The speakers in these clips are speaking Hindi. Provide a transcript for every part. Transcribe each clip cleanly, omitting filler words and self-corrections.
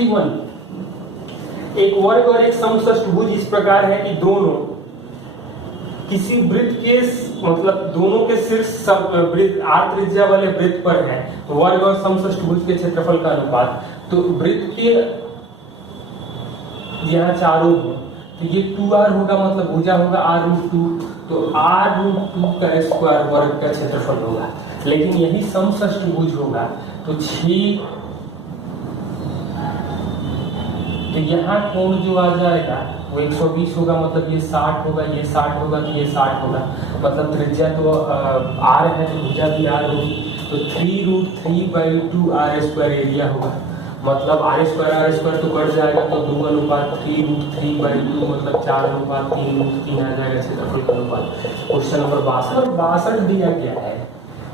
61। एक वर्ग और एक समषष्टभुज इस प्रकार है कि दोनों किसी वृत्त के मतलब दोनों के शीर्ष सब वृत्त आर त्रिज्या वाले वृत्त पर है, वर्ग और समषष्टभुज के क्षेत्रफल का अनुपात। तो वृत्त के यहाँ चारों हो तो ये 2r होगा, मतलब भुजा होगा r√2, तो r√2 का स्क्वायर वर्ग का क्षेत्रफल होगा। लेकिन यही समषष्टभुज होगा तो 6, तो यहाँ कोण जो आ जाएगा वो 120 होगा, मतलब ये 60 होगा, ये 60 होगा, तो ये 60 होगा। मतलब त्रिज्या तो r है तो भुजा भी r होगी, तो 3√3/2 r² एरिया होगा। मतलब r² तो कट जाएगा तो 2:3√3/2 मतलब 4:3√3 आ जाएगा क्षेत्रफल का अनुपात। क्वेश्चन नंबर 62 दिया गया है,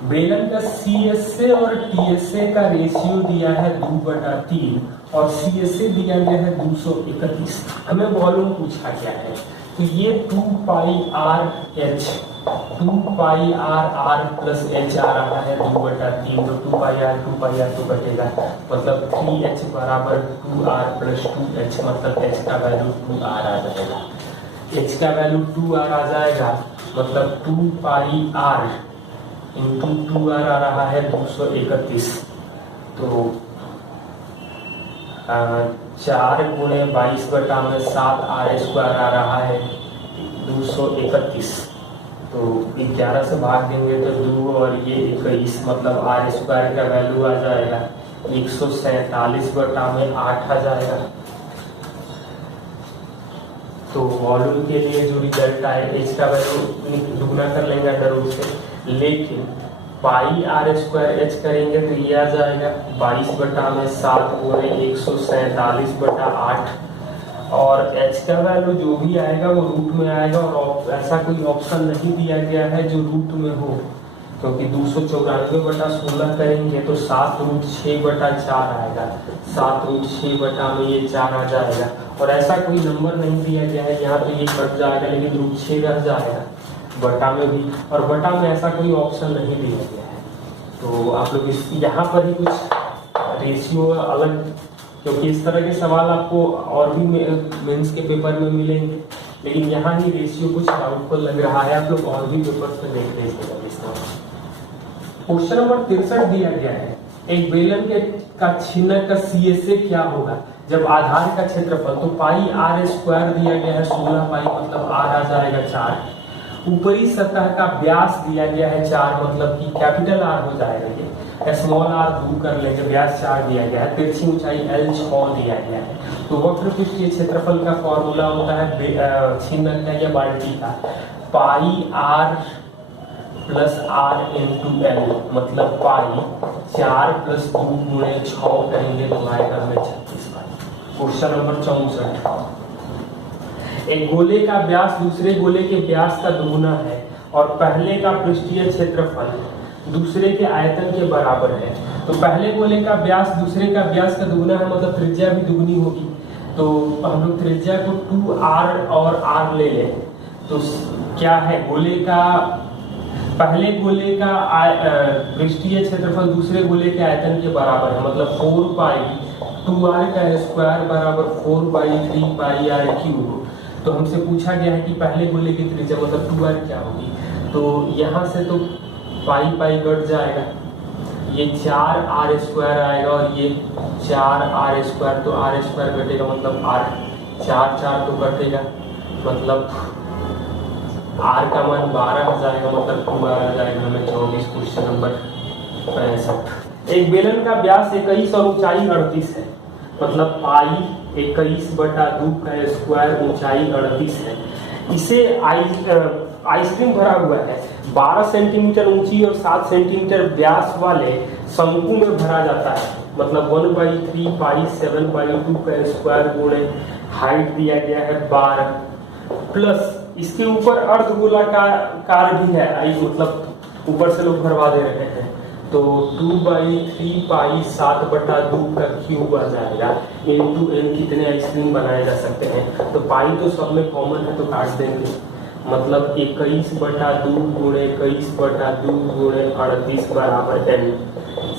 बेलन का CSA और TSA का रेशियो दिया है 2/3 और CSA दिया गया है 231। हमें वॉल्यूम पूछा गया है, तो ये 2πr/h 2πr/r प्लस h आ रहा है 2/3, तो 2πr तो कटेगा, मतलब 3h बराबर 2r प्लस 2h, मतलब h का वैल्यू 2r आ जाएगा। h का वैल्यू 2r आ जाएगा, मतलब 2πr इंटू 2r आ रहा है 231। तो 4 गुणे 22/7 r² आ रहा है 231। तो 11 से भाग देंगे तो 2 और ये 21, मतलब r² का वैल्यू आ जाएगा 147/8 आ जाएगा। तो वॉल्यूम के लिए जो रिजल्ट आए h का वैल्यू दुगना कर लेंगे अंडर रूट से, लेकिन πr² करेंगे तो ये आ जाएगा 22/7 गुणे 147/8, और h का वैल्यू जो भी आएगा वो रूट में आएगा, और ऐसा कोई ऑप्शन नहीं दिया गया है जो रूट में हो, क्योंकि 294/16 करेंगे तो 7√6/4 आएगा, 7√6 में ये 4 आ जाएगा, और ऐसा कोई नंबर नहीं दिया गया है। यहाँ तो ये कट जाएगा लेकिन √6 रह जाएगा बटा में भी, और बटा में ऐसा कोई ऑप्शन नहीं दिया गया है। तो आप लोग यहाँ पर ही कुछ रेशियो अलग, क्योंकि इस तरह के सवाल आपको और भी मेंस के पेपर में मिलेंगे, लेकिन यहाँ ही रेशियो कुछ डाउटफुल लग रहा है, आप लोग और भी पेपर्स में देख लीजिएगा। क्वेश्चन नंबर 63 दिया गया है, एक बेलन के का छिन्नक का CSA क्या होगा जब आधार का क्षेत्रफल, तो πr² दिया गया है 16π, मतलब r आ जाएगा 4। ऊपरी सतह का व्यास दिया गया है 4, मतलब कि कैपिटल R हो जाएगा, ये स्मॉल r दूर कर लेंगे, व्यास 4 दिया गया है, तिरछी ऊंचाई L 6 दिया गया है। तो वक्र पृष्ठीय क्षेत्रफल का फॉर्मूला होता है छिन्नक का या बाल्टी का, πr plus r into L, मतलब पाई 4 प्लस 2 गुणे 6 करेंगे तो आएगा हमें 36π। क्वेश्चन नंबर 64, एक गोले का व्यास दूसरे गोले के व्यास का दुगुना है और पहले का पृष्ठीय क्षेत्रफल दूसरे के आयतन के बराबर है। तो पहले गोले का व्यास दूसरे का व्यास का दुगुना है, मतलब त्रिज्या भी दुगनी होगी। तो हम लोग त्रिज्या को 2r और r ले लें, तो क्या है, गोले का पहले गोले का पृष्ठीय क्षेत्रफल दूसरे गोले के आयतन के बराबर है, मतलब 4π 2r का स्क्वायर बराबर 4/3πr³। तो हमसे पूछा गया है कि पहले गोले की त्रिज्या मतलब 2r क्या होगी। तो यहाँ से तो पाई कट जाएगा, ये 4r² आएगा और ये 4r², तो r² कटेगा, मतलब r 4 तो कटेगा, मतलब r का मान 12 आ जाएगा, मतलब 2r आ जाएगा हमें 24। क्वेश्चन नंबर 65, एक बेलन का व्यास 21 और ऊंचाई 38 है, मतलब पाई 21/2 का स्क्वायर ऊंचाई 38 है। इसे आइसक्रीम भरा हुआ है 12 सेंटीमीटर ऊंची और 7 सेंटीमीटर व्यास वाले शंकु में भरा जाता है, मतलब 1/3 7/2 का स्क्वायर गुणे हाइट दिया गया है 12, प्लस इसके ऊपर अर्धगोलाकार भी है, मतलब ऊपर से लोग भरवा दे रहे हैं, तो 2/3 7/2 का क्यूब आ जाएगा, इंटू n कितने आइसक्रीम बनाए जा सकते हैं। तो पाई तो सब में कॉमन है तो काट देंगे, मतलब 21/2 गुणे 21/2 गुणे 38 बराबर n।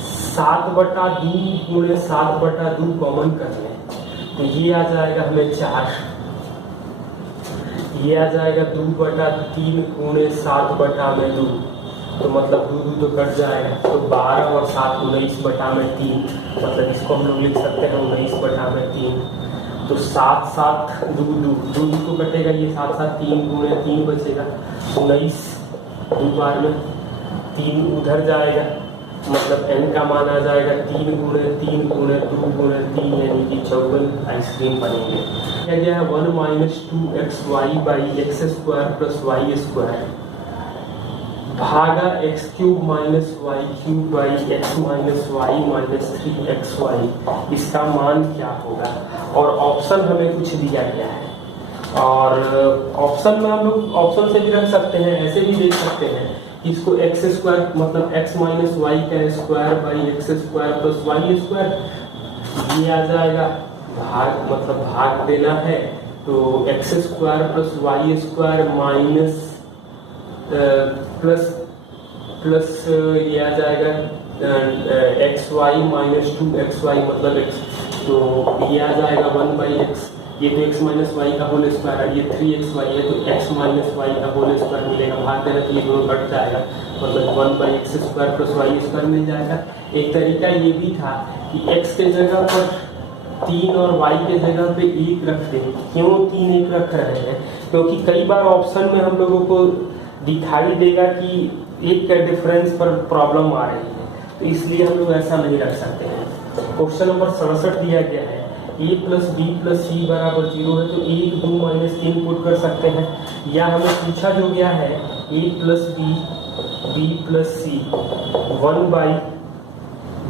7/2 गुणे 7/2 कॉमन कर लें तो ये आ जाएगा हमें 4, ये आ जाएगा 2/3 गुणे 7/2 तो मतलब 2 तो कट जाएगा, तो 12 और 7 19/3, मतलब इसको हम लोग लिख सकते हैं 19/3। तो 7 7 2 तो कटेगा, ये 7 7 3 गुणे 3 बचेगा 19, 2 बार में 3 उधर जाएगा, मतलब n का मान आ जाएगा 3 गुणे 3 गुणे 2 गुणे 3 यानी कि 54 आइसक्रीम बनेंगे। क्या गया है 1 minus 2xy by x square plus y square भागा x cube minus y cube by x minus y minus 3xy, इसका मान क्या होगा। और ऑप्शन हमें कुछ दिया गया है, और ऑप्शन में हम लोग ऑप्शन से भी रख सकते हैं, ऐसे भी देख सकते हैं इसको एक्स स्क्वायर मतलब एक्स माइनस वाई का square by x square plus y square, ये आ जाएगा भाग, मतलब भाग देना है तो x square plus y square minus plus ये आ जाएगा एक्स वाई माइनस 2xy मतलब x, तो ये आ जाएगा 1/x, ये तो x माइनस वाई का होल स्क्वायर है, ये 3xy है तो x माइनस वाई का होल स्क्वायर मिलेगा, भाग देना तो ये दोनों कट जाएगा, मतलब 1/x square plus y square मिल जाएगा। एक तरीका ये भी था कि x के जगह पर 3 और y के जगह पे 1 रख दें। क्यों 3 1 रख रहे हैं, क्योंकि कई बार ऑप्शन में हम लोगों को दिखाई देगा कि एक का डिफरेंस पर प्रॉब्लम आ रही है, तो इसलिए हम लोग ऐसा नहीं रख सकते हैं। क्वेश्चन नंबर 67 दिया गया है a प्लस बी प्लस सी बराबर 0 है, तो 1 2 माइनस 3 पुट कर सकते हैं, या हमें पूछा जो गया है a plus b plus c 1 by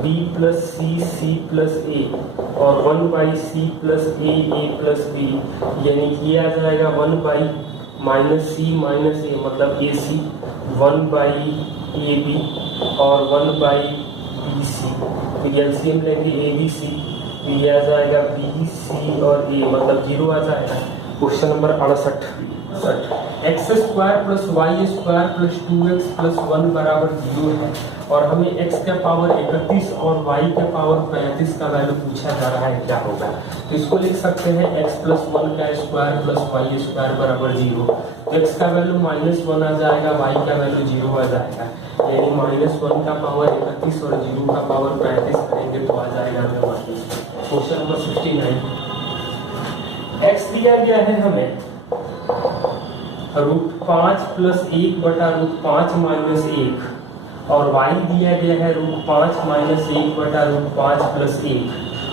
B plus c plus a और 1 by c plus a plus b, यानी कि ये आ जाएगा 1 by minus c minus a मतलब a C, 1 by A B और 1 बाई बी सी, तो एलसीएम लेंगे ए बी सी, तो ये आ जाएगा बी सी और ए मतलब 0 आ जाएगा। Question number 68 x square plus y square plus 2x plus 1 बराबर 0 है, और हमें x का पावर 31 और y का पावर 35 का वैल्यू पूछा जा रहा है, क्या होगा। तो इसको लिख सकते हैं x प्लस 1 का स्क्वायर प्लस वाई स्क्वायर बराबर 0, तो x का वैल्यू -1 आ जाएगा, y का वैल्यू 0 आ जाएगा, यानी -1 का पावर 31 और 0 का पावर 35 करेंगे तो आ जाएगा हमें 32। क्वेश्चन नंबर 69 x दिया गया है हमें √5 प्लस 1/√5 माइनस 1 और y दिया गया है √5 माइनस 1/√5 प्लस 1,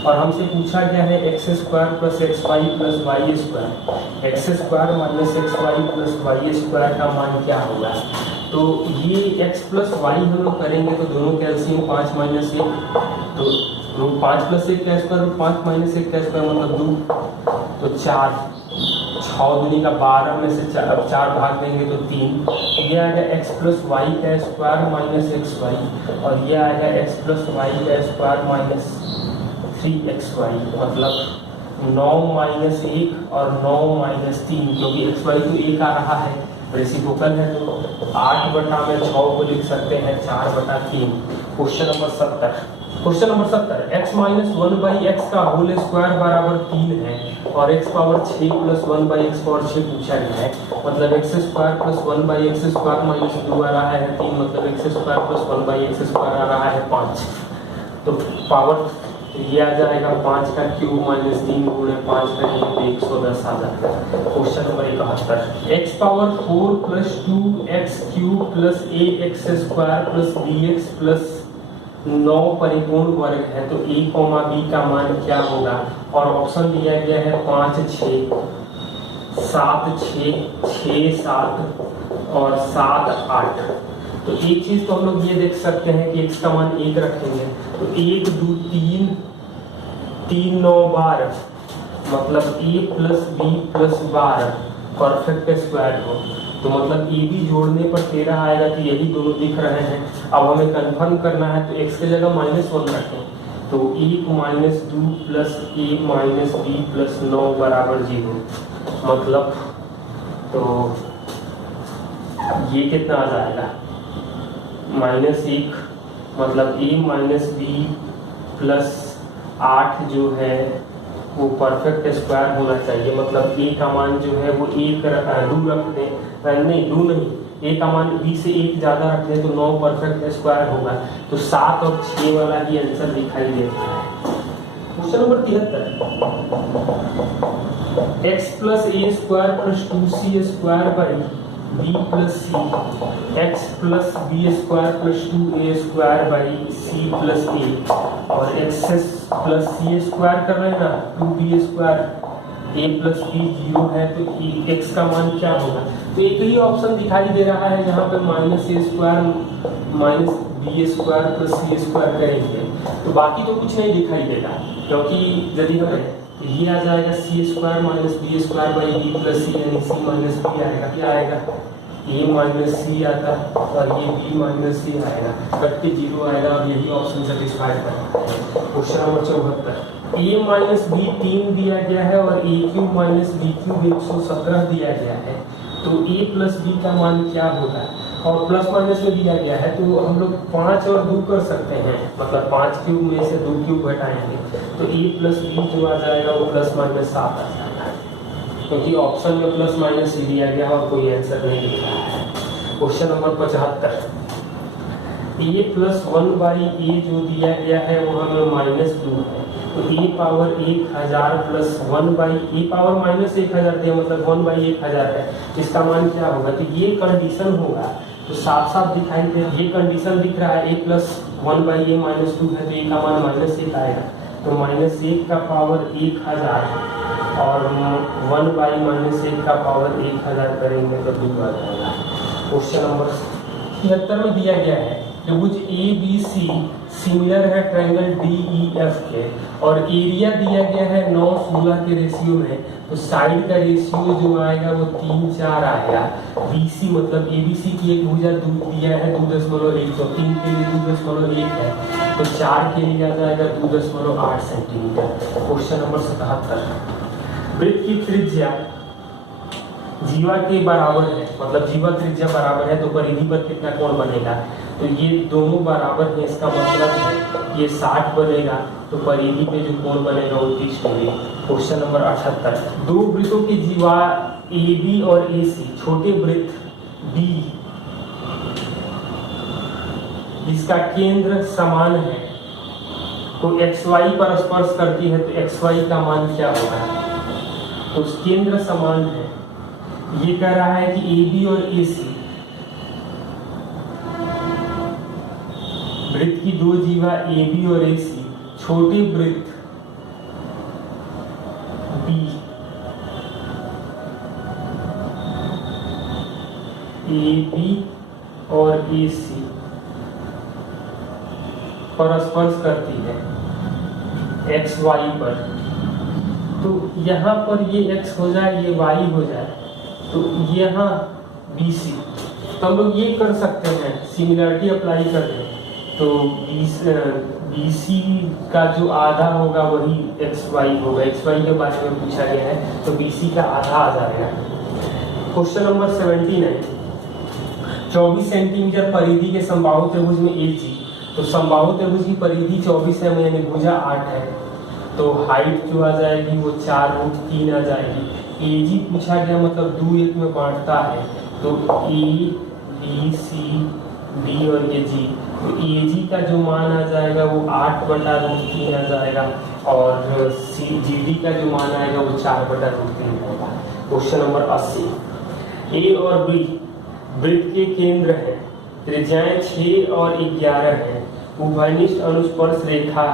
और हमसे पूछा गया है x square plus x y plus y square, x square minus x y plus y square का मान क्या होगा। तो ये x प्लस वाई हम लोग करेंगे तो दोनों का एलसीएम 5 माइनस 1, तो 5 प्लस 1 का स्क्वायर 5 माइनस 1 का स्क्वायर मतलब 2, तो 4, 6 दूनी का 12 में से 4 भाग देंगे तो 3, ये आएगा x प्लस वाई का स्क्वायर माइनस एक्स वाई, और ये आएगा x प्लस वाई का स्क्वायर माइनस 3xy, मतलब 9 माइनस 1 और 9 माइनस 3, क्योंकि एक्स वाई तो 1 आ रहा है, रेसिप्रोकल है तो 8/6 को लिख सकते हैं 4/3। Question number 70 x minus 1/x का होल स्क्वायर बराबर 3 है, और x power 6 plus 1/x power 6 पूछा गया है, मतलब x square plus 1/x square minus 2 आ रहा है 3, मतलब x square plus 1/x square आ रहा है 5, तो पावर ये आ जाएगा 5 का क्यूब माइनस 3 गुणे 5 का क्यूब 110 आ जाएगा। Question number 71 x power 4 plus 2x cube plus ax square plus bx plus 9 परिपूर्ण वर्ग है, तो a, b का मान क्या होगा। और ऑप्शन दिया गया है 5 6 7 6 6 7 और 7 8। तो एक चीज तो हम लोग ये देख सकते हैं कि x का मान 1 रखेंगे तो 1 2 3 3 9 12, मतलब a plus b plus 12 perfect square हो, तो मतलब ए बी जोड़ने पर 13 आएगा, तो यही दोनों दिख रहे हैं। अब हमें कंफर्म करना है तो x के जगह -1 रखें, तो 1 minus 2 plus a minus b plus 9 बराबर 0, मतलब तो ये कितना आ जाएगा -1 मतलब a माइनस बी प्लस 8 जो है वो परफेक्ट स्क्वायर होना चाहिए। मतलब a का मान जो है वो 1 2 रख दें, नहीं 2 नहीं, a का मान b से 1 ज़्यादा रख दें तो 9 परफेक्ट स्क्वायर होगा। तो 7 और 6 वाला ही आंसर दिखाई देता है। Question number 73, x plus a square plus 2c square by B plus c, x plus b square plus 2a square by c plus a, और एक्स प्लस सी स्क्वायर कर रहे हैं ना, 2b square, a plus B 0 है तो x का मान क्या होगा। तो एक ही ऑप्शन दिखाई दे रहा है जहाँ पे minus a square minus B square plus c square करेंगे, तो बाकी तो कुछ नहीं दिखाई देगा, क्योंकि यदि हमें ये आ जाएगा C square minus B square by B plus C, यानी सी माइनस बी आएगा, क्या आएगा ए माइनस सी आता और ये बी माइनस सी आएगा, कट के 0 आएगा और यही ऑप्शन सेटिस्फाइड करता है। क्वेश्चन नंबर 74, ए माइनस बी 3 दिया गया है और ए क्यूब माइनस बी क्यूब 117 दिया गया है, तो ए प्लस बी का मान क्या होगा। और प्लस माइनस में दिया गया है तो हम लोग 5 और 2 कर सकते हैं, मतलब 5 क्यूब में से 2 क्यूब घटाएंगे तो ए प्लस बी जो आ जाएगा वो प्लस माइनस 7 आ जाएगा, क्योंकि ऑप्शन में प्लस माइनस ही दिया गया और कोई आंसर नहीं दिख रहा है। Question number 75, A plus 1 by A जो दिया गया है वो हमें माइनस 2 है, तो A power 1000 plus 1 by A power minus 1000 दिया, मतलब 1 बाई 1000 है, इसका मान क्या होगा। तो ये कंडीशन होगा, तो साफ साफ दिखाई दे, ये कंडीशन दिख रहा है, a plus 1 by A minus 2 है तो a का मान माइनस 1 आएगा, तो माइनस 1 का पावर 1000 और 1 बाई माइनस 1 का पावर 1000 करेंगे तो 2 आ जाएगा। क्वेश्चन नंबर 73 में दिया गया है त्रिभुज ए बी सी सिमिलर है ट्रायंगल डी ई एफ के, और एरिया दिया गया है 9:16 के रेशियो में, तो साइड का रेशियो जो आएगा वो 3:4 आएगा। बीसी मतलब एबीसी की एक भुजा दिया है 2.1, तो 3 के लिए 2.1 है, तो 4 के लिए आ जाएगा 2.8 सेंटीमीटर। क्वेश्चन नंबर 77, वृत्त की त्रिज्या जीवा के बराबर है, मतलब जीवा त्रिज्या बराबर है तो परिधि पर कितना कोण बनेगा। तो ये दोनों बराबर है, इसका मतलब है ये 60 बनेगा तो परिधि पे जो कोण बनेगा वो 30 डिग्री। क्वेश्चन नंबर 78, दो वृत्तों की जीवा ए बी और ए सी, छोटे वृत्त बी जिसका केंद्र समान है तो एक्स वाई पर स्पर्श करती है, तो एक्स वाई का मान क्या होगा। तो केंद्र समान है, ये कह रहा है कि ए बी और ए सी वृत्त की दो जीवा ए बी और ए सी, छोटे वृत्त बी ए बी और ए सी पर स्पर्श करती है एक्स वाई पर। तो यहाँ पर ये एक्स हो जाए, ये वाई हो जाए, तो यहाँ बी सी, तो हम लोग ये कर सकते हैं, सिमिलरिटी अप्लाई कर दें, तो बी सी का जो आधा होगा वही एक्स वाई होगा। एक्स वाई के बारे में पूछा गया है तो बी सी का आधा आ जाएगा। क्वेश्चन नंबर 79, 24 सेंटीमीटर परिधि के समबाहु त्रिभुज में ए जी, तो समबाहु त्रिभुज की परिधि 24 है, यानी भुजा 8 है, तो हाइट जो आ जाएगी वो 4√3 आ जाएगी। ए जी पूछा गया, मतलब 2 में बांटता है, तो ए बी सी डी और ये जी, तो ए जी का जो मान आ जाएगा वो 8/√3 आ जाएगा, और सी जी डी का जो मान आएगा वो 4/√3 आएगा। क्वेश्चन नंबर 80, ए और बी वृत्त के केंद्र है, त्रिज्याएं 6 और 11 है, उभयनिष्ठ अनुस्पर्श रेखा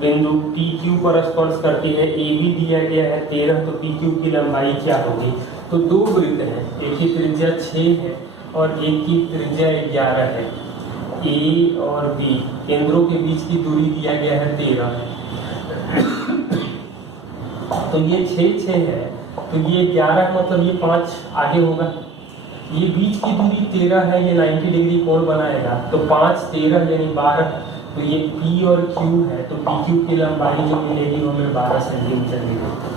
बिंदु पी क्यू पर स्पर्श करती है। ए बी दिया गया है 13, तो पी क्यू की लंबाई क्या होगी। तो दो वृत्त हैं, एक की त्रिज्या 6 है और एक की त्रिज्या 11 है। ए और बी केंद्रों के बीच की दूरी दिया गया है 13, तो ये 6 है, तो ये 11 मतलब ये 5 आगे होगा। ये बीच की दूरी 13 है, ये 90 डिग्री कोण बनाएगा, तो 5 13 यानी 12, तो ये P और Q है, तो PQ की लंबाई जो मिलेगी वो हमें 12 सेंटीमीटर मिलेगी।